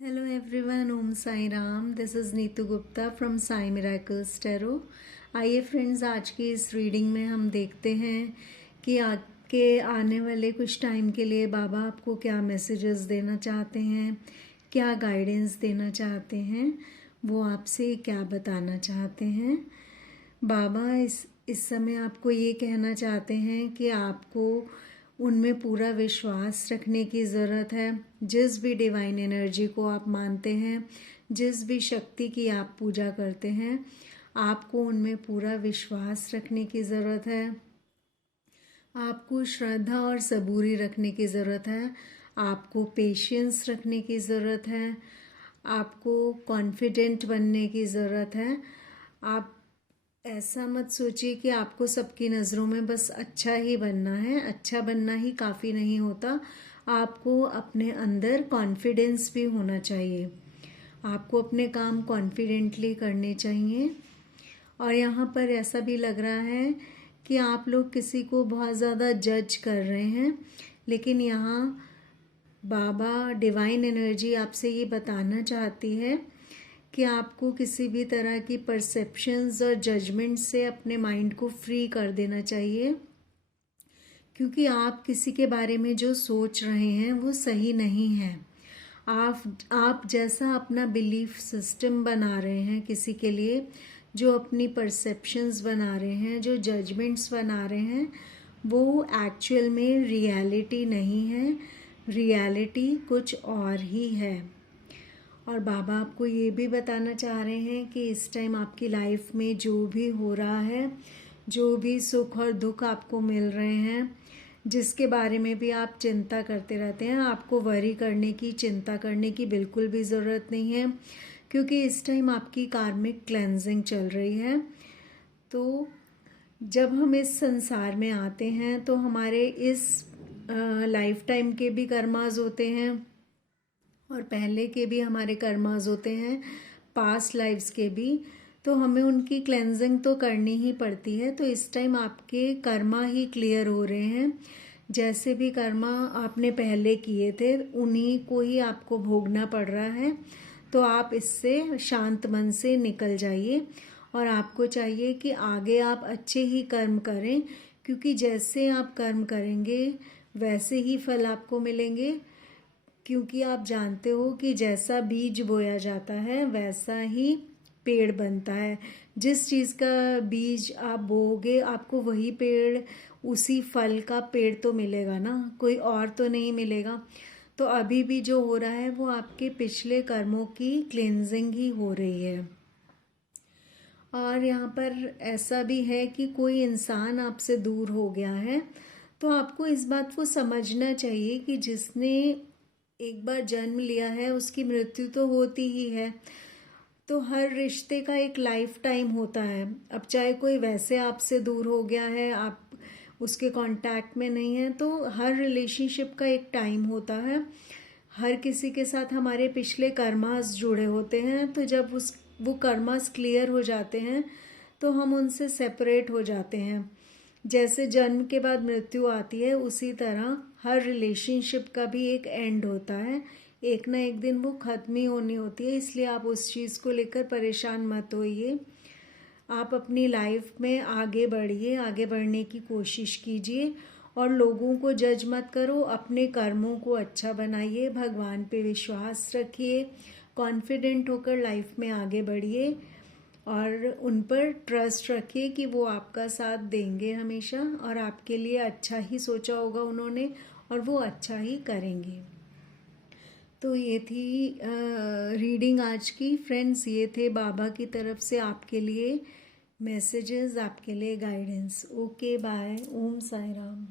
Hello everyone, Om Sai Ram. This is Neetu Gupta from Sai miracles tarot. आइए friends, आज की इस रीडिंग में हम देखते हैं कि आपके आने वाले कुछ टाइम के लिए बाबा आपको क्या मैसेजेस देना चाहते हैं, क्या गाइडेंस देना चाहते हैं, वो आपसे क्या बताना चाहते हैं। बाबा इस समय आपको ये कहना चाहते हैं कि आपको उनमें पूरा विश्वास रखने की ज़रूरत है। जिस भी डिवाइन एनर्जी को आप मानते हैं, जिस भी शक्ति की आप पूजा करते हैं, आपको उनमें पूरा विश्वास रखने की ज़रूरत है। आपको श्रद्धा और सबूरी रखने की ज़रूरत है। आपको पेशेंस रखने की ज़रूरत है। आपको कॉन्फिडेंट बनने की ज़रूरत है। आप ऐसा मत सोचिए कि आपको सबकी नज़रों में बस अच्छा ही बनना है। अच्छा बनना ही काफ़ी नहीं होता। आपको अपने अंदर कॉन्फिडेंस भी होना चाहिए। आपको अपने काम कॉन्फिडेंटली करने चाहिए। और यहाँ पर ऐसा भी लग रहा है कि आप लोग किसी को बहुत ज़्यादा जज कर रहे हैं, लेकिन यहाँ बाबा डिवाइन एनर्जी आपसे ये बताना चाहती है कि आपको किसी भी तरह की परसेप्शंस और जजमेंट से अपने माइंड को फ्री कर देना चाहिए, क्योंकि आप किसी के बारे में जो सोच रहे हैं वो सही नहीं है। आप जैसा अपना बिलीफ सिस्टम बना रहे हैं किसी के लिए, जो अपनी परसेप्शंस बना रहे हैं, जो जजमेंट्स बना रहे हैं, वो एक्चुअल में रियलिटी नहीं है। रियलिटी कुछ और ही है। और बाबा आपको ये भी बताना चाह रहे हैं कि इस टाइम आपकी लाइफ में जो भी हो रहा है, जो भी सुख और दुख आपको मिल रहे हैं, जिसके बारे में भी आप चिंता करते रहते हैं, आपको वरी करने की, चिंता करने की बिल्कुल भी ज़रूरत नहीं है, क्योंकि इस टाइम आपकी कार्मिक क्लेंजिंग चल रही है। तो जब हम इस संसार में आते हैं तो हमारे इस लाइफ टाइम के भी कर्मास होते हैं और पहले के भी हमारे कर्मास होते हैं, पास्ट लाइफ्स के भी। तो हमें उनकी क्लेंजिंग तो करनी ही पड़ती है। तो इस टाइम आपके कर्मा ही क्लियर हो रहे हैं। जैसे भी कर्मा आपने पहले किए थे, उन्हीं को ही आपको भोगना पड़ रहा है। तो आप इससे शांत मन से निकल जाइए और आपको चाहिए कि आगे आप अच्छे ही कर्म करें, क्योंकि जैसे आप कर्म करेंगे वैसे ही फल आपको मिलेंगे। क्योंकि आप जानते हो कि जैसा बीज बोया जाता है वैसा ही पेड़ बनता है। जिस चीज़ का बीज आप बोओगे, आपको वही पेड़, उसी फल का पेड़ तो मिलेगा ना, कोई और तो नहीं मिलेगा। तो अभी भी जो हो रहा है वो आपके पिछले कर्मों की क्लेंजिंग ही हो रही है। और यहाँ पर ऐसा भी है कि कोई इंसान आपसे दूर हो गया है, तो आपको इस बात को समझना चाहिए कि जिसने एक बार जन्म लिया है उसकी मृत्यु तो होती ही है। तो हर रिश्ते का एक लाइफ टाइम होता है। अब चाहे कोई वैसे आपसे दूर हो गया है, आप उसके कांटेक्ट में नहीं है, तो हर रिलेशनशिप का एक टाइम होता है। हर किसी के साथ हमारे पिछले कर्मास जुड़े होते हैं। तो जब वो कर्मास क्लियर हो जाते हैं तो हम उनसे सेपरेट हो जाते हैं। जैसे जन्म के बाद मृत्यु आती है, उसी तरह हर रिलेशनशिप का भी एक एंड होता है। एक ना एक दिन वो ख़त्म ही होनी होती है। इसलिए आप उस चीज़ को लेकर परेशान मत होइए। आप अपनी लाइफ में आगे बढ़िए, आगे बढ़ने की कोशिश कीजिए और लोगों को जज मत करो। अपने कर्मों को अच्छा बनाइए, भगवान पे विश्वास रखिए, कॉन्फिडेंट होकर लाइफ में आगे बढ़िए और उन पर ट्रस्ट रखिए कि वो आपका साथ देंगे हमेशा, और आपके लिए अच्छा ही सोचा होगा उन्होंने और वो अच्छा ही करेंगे। तो ये थी रीडिंग आज की फ्रेंड्स। ये थे बाबा की तरफ से आपके लिए मैसेजेस, आपके लिए guidance. Okay, bye. Om Sai Ram.